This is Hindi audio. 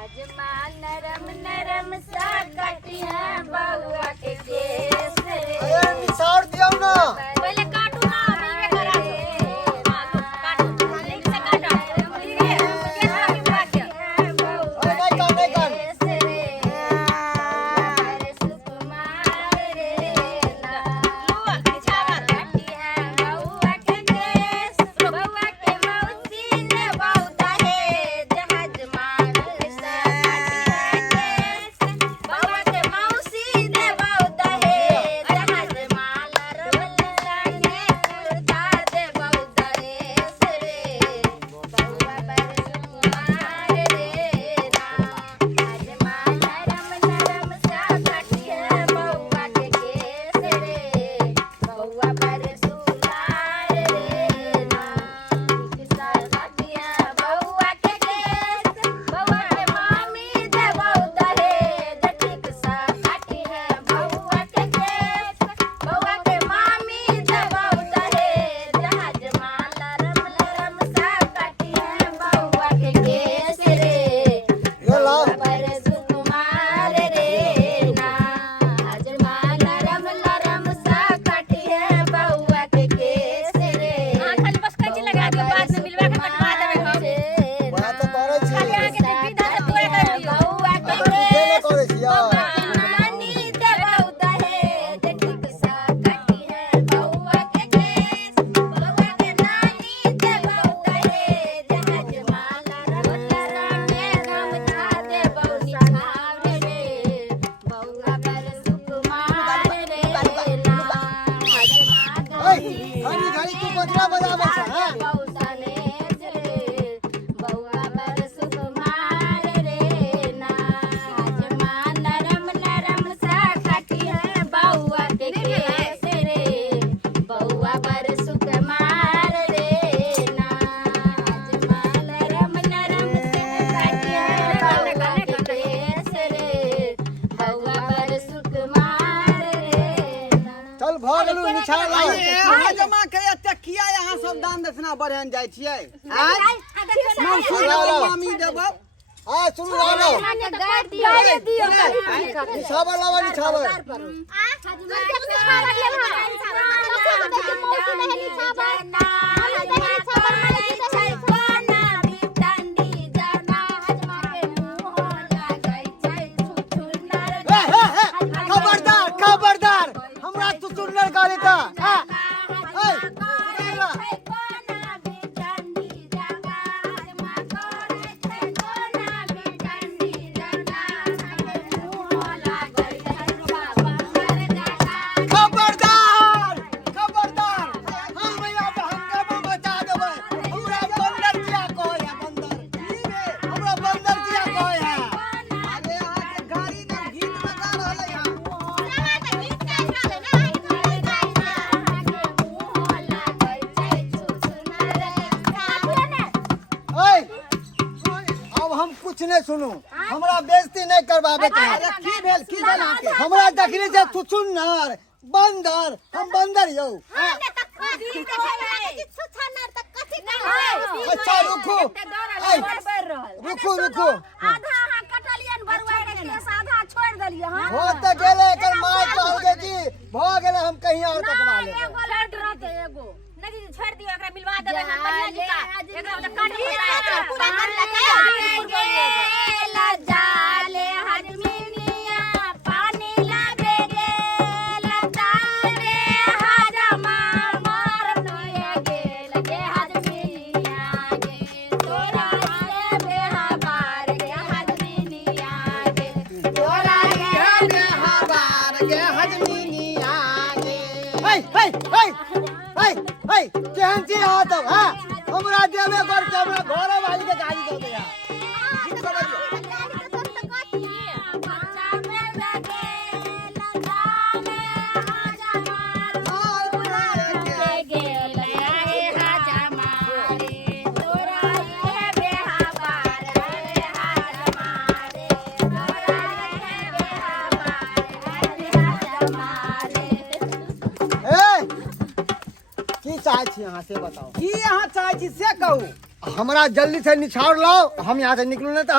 हजमा नरम नरम सा कटिया बउआ के केस रे। अरे निसार दिया ना। पहले काटू ना मिलवे करा काटू ठीक से काटो धीरे केस रखी बुआ के अरे नहीं कान नहीं कान। केस रे हमारे सुकुमार रे ना लुआ निछावा कटिया बउआ के केस बउआ के मौसी ने बहुता है जहाज मान सा कटिया केस बउआ के मौसी ने बहुता है जहाज माल रवला ने उड़ता दे बहुता रे रे बउआ पर सुकुमार रे ना हजमा नरम नरम सा कटिया बउआ के केस रे बउआ पर सुकुमार रे ना किसा कटिया बउआ के केस बउआ के मामी दे बहुता है जटिक सा काटी है बउआ के केस बउआ के मामी दे बहुता है जहाज माल रम रम सा काटी है बउआ के केस रे ये ला। पर सुकुमार रे ना हजमा नरम नरम सा काटी है बउआ के केस रे। हां खाली बस कैची लगा दियो बाद में मिलवा के कटवा देबे हम। बात तो करे छी। खाली आगे से विदा से पूरा कर दियो बउआ के अरे देने केस करे छी यार। नानी दे बहुता है जटिक सा काटी है बउआ के केस बउआ के नानी दे बहुता है जहाज माल रवला में काम था दे बहुनी छाव रे बउआ पर सुकुमार रे ना ओए खाली खाली तू बजरा बजावे छ हां। बहुता ने रे बउआ पर सुकुमार रे ना हजमा नरम नरम सा काटी है बउआ के केस रे बउआ पर सुकुमार रे ना हजमा नरम नरम सा काटी है बउआ के केस रे बउआ पर सुकुमार रे ना। चल भागलू निछार ला। अहाँ जमा के एते किया अहाँ सब दान दक्षिणा बढ़ान जाइ छियै आय मौसी मामी देबो आ सुन ला लो। निछावर लावा निछावर। खबरदार खबरदार हमरा तू सुनर गाली ता। हां ओए सुनला। खबरदार खबरदार हम भैया हमके में बचा देबे। हमरा बंदर किया कोई है बंदर। हमरा बंदर किया कोई है। अरे अहाँ के गाड़ी में गीत बजा रहले हैं ओए अब हम कुछ नहीं सुनू। हमरा बेइज्जती नहीं करवावे के। अरे की भेल अहाँ के हमरा देखली से तू सुनर बंदर हम बंदर यौ। अच्छा रुको रुको रुको आधा हां कटलियन बरुआ के केस आधा छोड़ देलिए हां हो त गेले एकर माय कहल के कि भ गेले हम कहीं और कटवा ले। एगो लट रहते एगो नहीं छोड़ दियो एकरा मिलवा देबे हम बढ़िया जीता एकरा वाला काट के पूरा कर ला जाले हजमिनिया पानी लागे गे लतारे हजमा मार नया गेल गे हजमिनिया गे तोरा रे बेहबार गे हजमिनिया गे तोरा रे बेहबार के हजमिनिया गे हे केहन छी अहाँ तब हां हमरा देबे कर के हमरा घर वाली के गाड़ी दे दे यार। गीत बजाइए। की चाहे छी अहाँ से बताओ। की अहाँ चाहै छी से कहू हमरा जल्दी से निछाड़ लाओ हम यहाँ से निकलू नहीं तो